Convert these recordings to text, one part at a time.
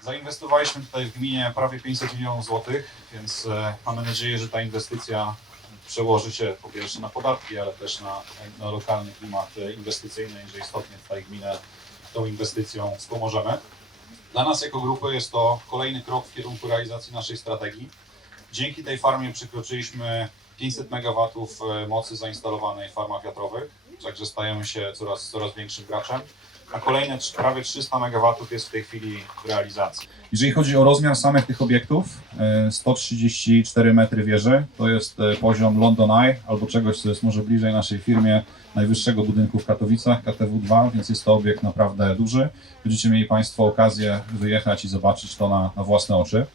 Zainwestowaliśmy tutaj w gminie prawie 500 milionów złotych, więc e, mamy nadzieję, że ta inwestycja przełoży się po pierwsze na podatki, ale też na, na lokalny klimat inwestycyjny i że istotnie tutaj gminę tą inwestycją wspomożemy. Dla nas jako grupy jest to kolejny krok w kierunku realizacji naszej strategii. Dzięki tej farmie przekroczyliśmy 500 MW mocy zainstalowanej w farmach wiatrowych, także stajemy się coraz, coraz większym graczem a kolejne prawie 300 MW jest w tej chwili w realizacji. Jeżeli chodzi o rozmiar samych tych obiektów, e, 134 metry wieży, to jest e, poziom London Eye, albo czegoś, co jest może bliżej naszej firmie, najwyższego budynku w Katowicach, KTW2, więc jest to obiekt naprawdę duży. Będziecie mieli Państwo okazję wyjechać i zobaczyć to na, na własne oczy.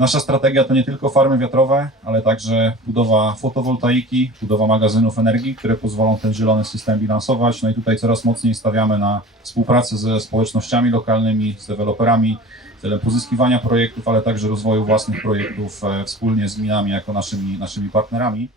Nasza strategia to nie tylko farmy wiatrowe, ale także budowa fotowoltaiki, budowa magazynów energii, które pozwolą ten zielony system bilansować. No i tutaj coraz mocniej stawiamy na współpracę ze społecznościami lokalnymi, z deweloperami, celem pozyskiwania projektów, ale także rozwoju własnych projektów e, wspólnie z gminami jako naszymi, naszymi partnerami.